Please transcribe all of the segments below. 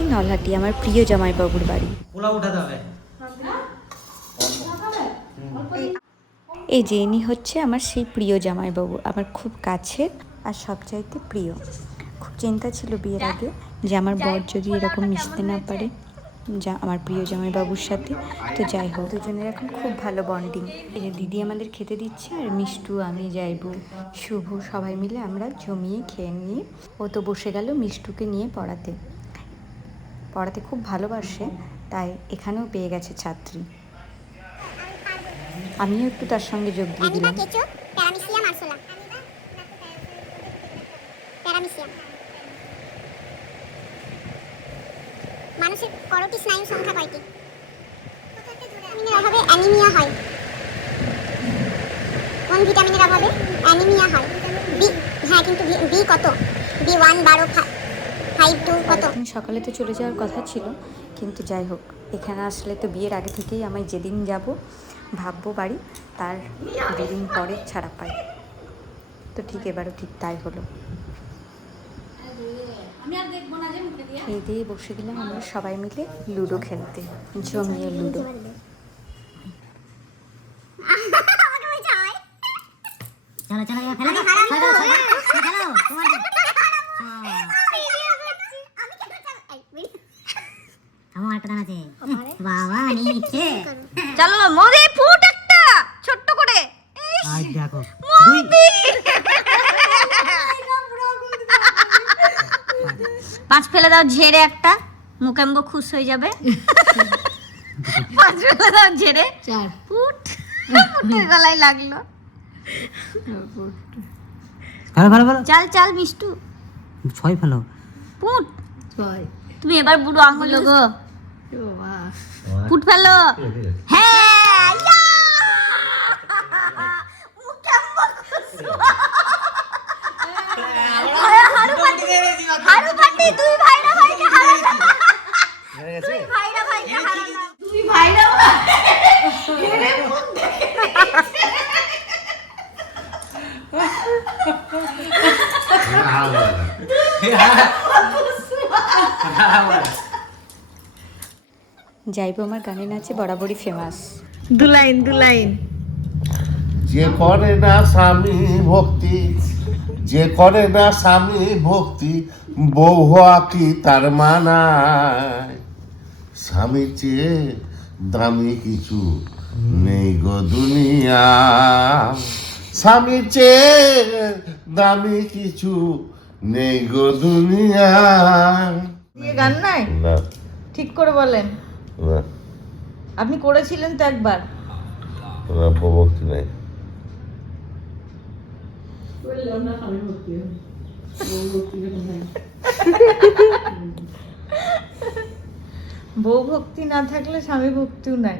যাচ্ছি নলহাটি, আমার প্রিয় জামাইবাবুর বাড়ি। এই যে ইনি হচ্ছে আমার সেই প্রিয় জামাইবাবু, আমার খুব কাছের আর সবচাইতে প্রিয়। খুব চিন্তা ছিল বিয়ের আগে যে আমার বর যদি এরকম মিশতে না পারে যা আমার প্রিয় জামাইবাবুর সাথে, তো যাই হোক দুজনের এখন খুব ভালো বন্ডিং। এই যে দিদি আমাদের খেতে দিচ্ছে, আর মিষ্টু, আমি, যাইবু, শুভ সবাই মিলে আমরা জমিয়ে খেয়ে নিয়ে ও তো বসে গেল মিষ্টুকে নিয়ে পড়াতে। পড়াতে খুব ভালোবাসে, তাই এখানেও পেয়ে গেছে ছাত্রী। আমিও একটু তার সঙ্গে যোগ দিয়ে দিলাম। মানুষের করোটি স্নায়ু সংখ্যা কয়টি? ভিটামিনের অভাবে অ্যানিমিয়া হয়। কোন ভিটামিনের অভাবে অ্যানিমিয়া হয়? বি। হ্যাঁ, কিন্তু বি কত? B1 12 5 2 কত? সকালে তো চলে যাওয়ার কথা ছিল, কিন্তু যাই হোক এখানে আসলে তো বিয়ের আগে থেকেই আমি যেদিন যাব ভাববো বাড়ি, তার দুদিন পরে ছাড়া পাই। তো ঠিক এবারও ঠিক তাই হলো। খেয়ে দিয়ে বসে গেলাম আমরা সবাই মিলে লুডো খেলতে, জমিয়ে লুডো। চলো মোদি ফুট একটা ছোট্ট করে। দেখো পাঁচ ফেলে দাও ঝেড়ে একটা, মুকেম্ব খুশ হয়ে যাবে। পাঁচ ফেলে দাও ঝেড়ে, চার ফুট মুখের গলায় লাগলো। ভালো ভালো ভালো, চাল চাল মিষ্টু, ছয় ফেলো। ফুট ছয়। তুমি এবার বুড়ো আঙুল গো, ফুট ফেলো। হ্যাঁ, মুকেম্ব খুশ। হারু পাটি দুই ভাইরা ভাইকে হারালাম। দুই ভাইরা ভাইকে হারালাম। দুই ভাইরা ভাই হেরে মুখ দেখে যাইবো আমার গানে নাচে বরাবরই ফেমাস। দুলাইন দুলাইন। যে করে না স্বামী ভক্তি, যে করে না স্বামী ভক্তি, বউ হওয়া কি তার মানায়? স্বামী চেয়ে দামি কিছু নেই গো দুনিয়া, স্বামী চেয়ে দামি কিছু নেই গো দুনিয়া। দিয়ে গান নাই? না ঠিক করে বলেন। না, আপনি করেছিলেন তো একবার। ভক্তি নাই। বউ ভক্তি না থাকলে স্বামী ভক্তিও নাই।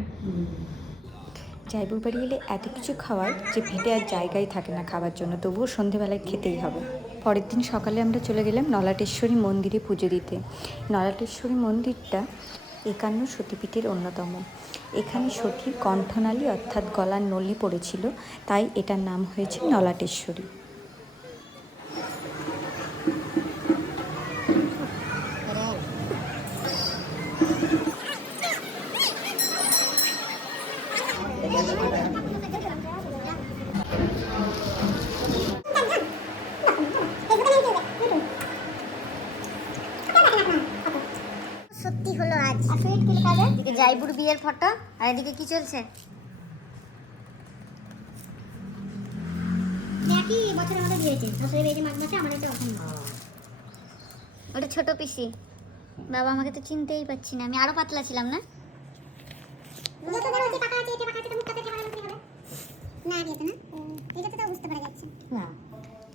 যাইবুর বাড়ি এলে এত কিছু খাওয়ার যে পেটে আর জায়গায় থাকে না খাবার জন্য, তবুও সন্ধেবেলায় খেতেই হবে। পরের দিন সকালে আমরা চলে গেলাম নলাটেশ্বরী মন্দিরে পুজো দিতে। নলাটেশ্বরী মন্দিরটা 51 সতীপীঠের অন্যতম। এখানে সতীর কণ্ঠনালী অর্থাৎ গলার নলি পড়েছিল, তাই এটার নাম হয়েছে নলাটেশ্বরী। সত্যি হলো আজ। এদিকে যাইবুর বিয়ের ফটো, আর এদিকে কি চলছে? একই বছরের মধ্যে দিয়েছে, শাশুড়ি বিয়েতে মাঘ মাসে, আমাদের তো এখন। ওটা ছোট পিসি। বাবা আমাকে তো চিনতেই পাচ্ছি না, আমি আরো পাতলা ছিলাম না? যত বড় হচ্ছে পাকা আছে, এটা পাকা আছে, তো মুখটা কেটে বানানো হবে না, দিয়েছে না, এটা তো বুঝতে পারা যাচ্ছে না।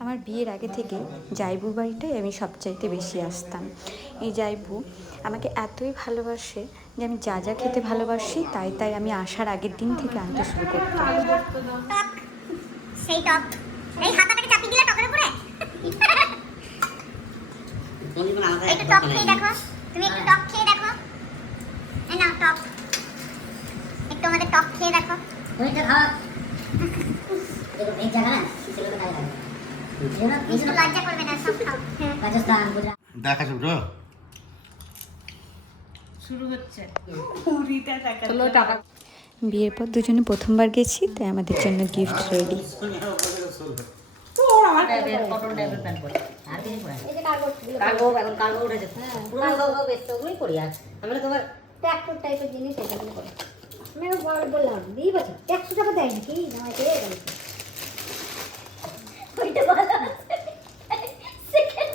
আমার বিয়ের আগে থেকে যাইবুর বাড়িটাই আমি সবচাইতে বেশি আসতাম। এই যাইবু আমাকে এতই ভালোবাসে যে আমি যা যা খেতে ভালোবাসি তাই তাই আমি আসার আগের দিন থেকে আনতে শুরু করতাম। টক, সেই টক, এই হাতাটাকে চাপিয়ে দিলে টকের উপরে। একটু টক খেয়ে দেখো, তুমি একটু টক খেয়ে দেখো। এই নাও টক, একটু আমাদের টক খেয়ে দেখো। মিষ্টি লজ্জা করবে না, সব খাও। দেখা শুনছো শুরু হচ্ছে পুরিটা টাকা বিয়ের পর দুজনে প্রথমবার গেছি, তাই আমাদের জন্য গিফট রেডি। কটন টাইপের প্যান্ট পরে আর কিছু পরে কার্গো এখন কার্গো উঠেছে পুরো কার্গো বেস্ট ওগুলোই পরি আর আমি তোমার ট্র্যাক্টর টাইপের জিনিস এটা করে করে আমি বললাম 2 বছর 100 টাকা দেয় নাকি না এটা ওইটা ভালো সেকেন্ড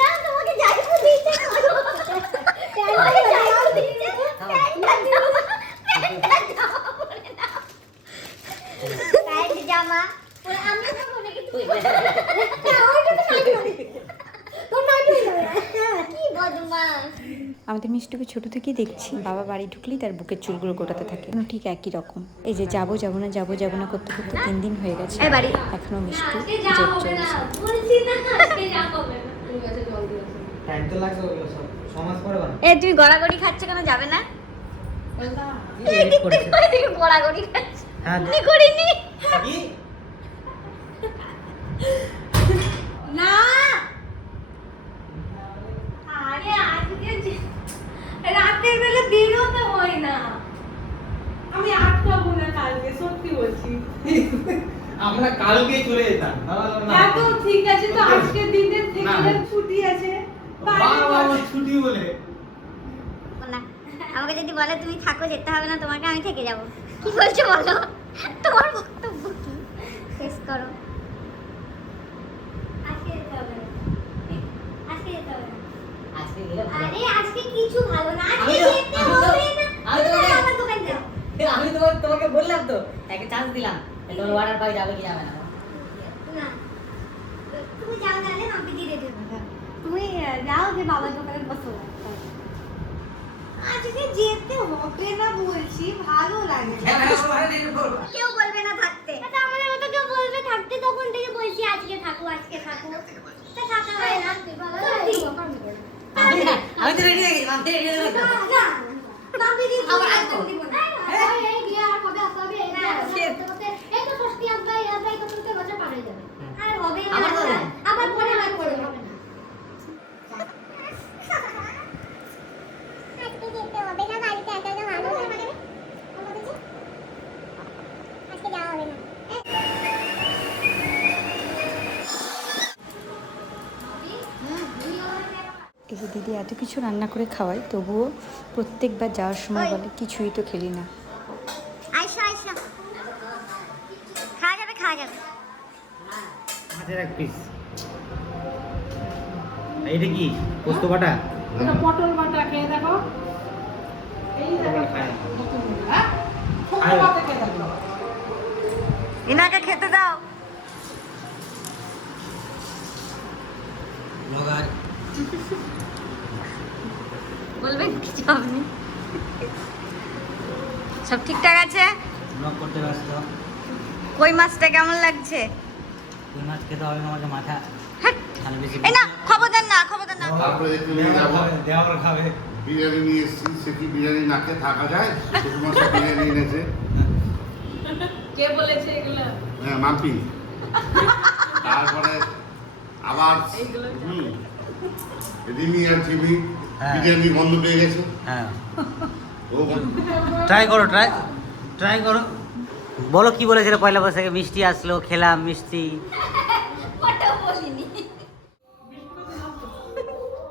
না তোমাকে যাইবো দিতে তোমাকে যাইবো দিতে প্যান্ট জামা পরে আমি তো মনে কি তুই কি বদমাস। আমাদের মিষ্টুকে ছোট থেকেই দেখছি, বাবা বাড়ি ঢুকলেই তার বুকের চুলগুলো গোটাতে থাকে, ঠিক একই রকম। এই যে যাবো যাবো না করতে করতে 3 দিন হয়ে গেছে, এখনো মিষ্টু জেদ চলছে। এ তুই গড়াগড়ি খাচ্ছে কেন, যাবে না? গড়াগড়ি খাচ্ছে আমি করিনি না। আরে আজকে রাতের বেলা বেরোতে হয় না। আমি আটকাবো না কালকে, সত্যি বলছি। আমরা কালকে চলে যেতাম হ্যাঁ তো ঠিক আছে, তো আজকে দিনের থেকে ছুটি আছে, বাবা ছুটি বলে না আমাকে যদি বলে তুমি থাকো, যেতে হবে না তোমাকে, আমি থেকে যাব। কি বলছো বলো, তোমার বক্তব্য কি শেষ করো। আজকে যেতে হবে না, আজকে যেতে হবে না। আজকে গেলে আরে আজকে কিছু ভালো না, আজকে যেতে হবে না। আমার দোকান যাও। আমি তোমাকে বললাম তো একটা চান্স দিলাম, তোমার ওয়াটার পার্ক যাবে কি যাবে না না তুমি যাও, নালে আমি দিয়ে রেডি তুমি যাও, যে বাবার দোকানে বসো। আজকে যেতে হবে না বলছি, ভালো লাগে। কেউ বলবে না থাকতে, আচ্ছা আমাদের মতো কেউ বলবে থাকতে, তখন থেকে বলছি আজকে থাকো আজকে থাকো, তা থাকা হয় না। আমি তো রেডি হয়ে গেছি, আমি রেডি হয়ে গেছি। আবার আসবো। এই বিয়ে আর কবে আসতে হবে, এই এই তো ষষ্ঠী আসবে, এই আসবে, এই তো প্রত্যেক বছর পার হয়ে যাবে। আর হবে না, আবার হবে। আবার পরে হবে না। আজকে যেতে হবে না, বাড়িতে একা একা ভালো লাগে না। আজকে যাওয়া হবে না। এই যে দিদি এত কিছু রান্না করে খাওয়ায়, তবুও প্রত্যেকবার যাওয়ার সময় বলে কিছুই তো খেলি না। আয়শা আয়শা খাওয়া যাবে, খাওয়া যাবে। মাছের এক পিস। এইটা কি পোস্ত বাটা? পটল বাটা খেয়ে দেখো, এই দেখো খায় পটল বাটা খেয়ে দেখো। ইনাকে খেতে দাও। বলবেন কিছু আপনি? সব ঠিকঠাক আছে? ব্লগ করতে ব্যস্ত। কই মাছটা কেমন লাগছে? কই মাছ খেতে হবে না, আমাকে মাথা তাহলে বেশি। এই না খবরদার না, খবরদার না। তারপরে একটু নিয়ে যাবো, দেওয়ার খাবে। বিরিয়ানি নিয়ে এসেছি, সে কি বিরিয়ানি না খেয়ে থাকা যায়? ছোট মাছ বিরিয়ানি এনেছে, কে বলেছে এগুলো? হ্যাঁ মাম্পি। তারপরে আবার রিমি আর জিমি বিরিয়ানি বন্ধ পেয়ে গেছে। হ্যাঁ ও ট্রাই করো। বলো কি বলেছিল পয়লা বৈশাখে? মিষ্টি আসলো, খেলাম মিষ্টি।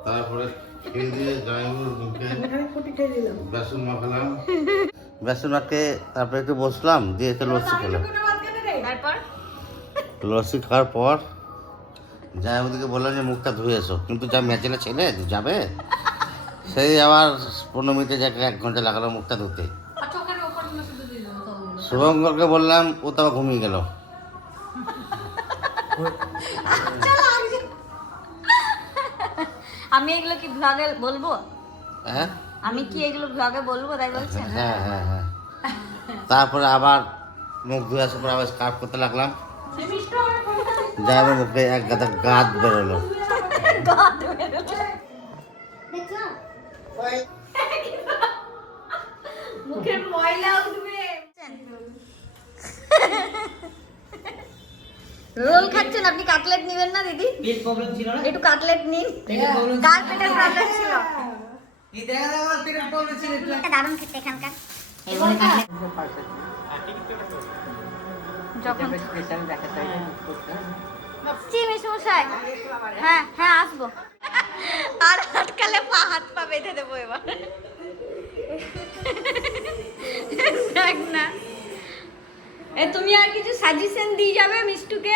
তারপরে খেয়ে দিয়ে জামাইবাবুর মুখে বেসন মাখালাম, বেসন মাখে তারপরে একটু বসলাম, দিয়ে একটু লস্যি খেলাম। তারপর লস্যি খাওয়ার পর জামাইবাবুকে বললাম যে মুখটা ধুয়ে এসো, কিন্তু যা মেচেলে ছেলে যাবে, সেই আবার 15 মিনিটে যাকে 1 ঘন্টা লাগালো মুখটা ধুতে। শুভঙ্করকে বললাম, ও তো আবার ঘুমিয়ে গেল। আমি এগুলো কি ব্লগে বলবো? হ্যাঁ আমি কি এগুলো ব্লগে বলবো তাই বলছেন? হ্যাঁ হ্যাঁ হ্যাঁ। তারপরে আবার মুখ ধুয়ে আসার পর আবার স্কার্ফ করতে লাগলাম, যাই আমার মুখে এক গাদা গাদ বেরোলো। দেখছো মুখের ময়লা উঠবে। রোল খাচ্ছেন আপনি, কাটলেট নেবেন না দিদি? পেট প্রবলেম ছিল না একটু কাটলেট নিন। পেটের প্রবলেম কার পেটের প্রবলেম ছিল? কি দেখা দেখা আমার পেটের প্রবলেম ছিল একটু দারুণ খেতে এখানকার। যখন আসছি মেসমশাই। হ্যাঁ হ্যাঁ আসবো। আর আটকালে হাত পা বেঁধে দেবো এবার। দেখ না, তুমি আর কিছু সাজেশন দিয়ে যাবে মিষ্টুকে?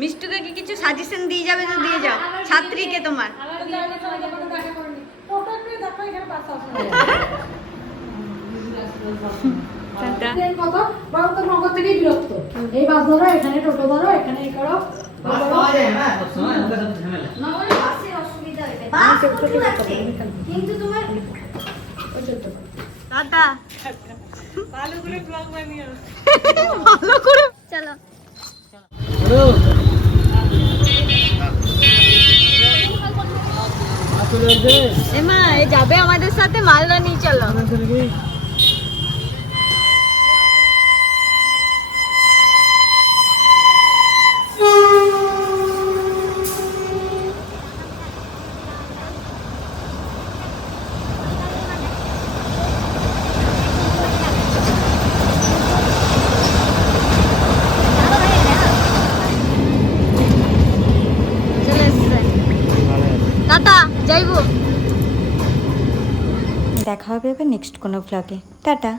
মিষ্টুকে কি কিছু সাজেশন দিয়ে যাবে তো দিয়ে যাও, ছাত্রীকে তোমার। এই বাস ধরো, এখানে টোটো ধরো, এখানে এই করো। বাস পাওয়া যায় না সব সময় ওটা সব ঝামেলা কিন্তু তোমার দাদা ভালো করে ব্লগ বানিয়ে ভালো করে চলো। এমা এ যাবে আমাদের সাথে, মালদা নিয়ে চলো। চলে এসছে টাটা, যাইবো। দেখা হবে এবার নেক্সট কোনো ভ্লগে। টাটা।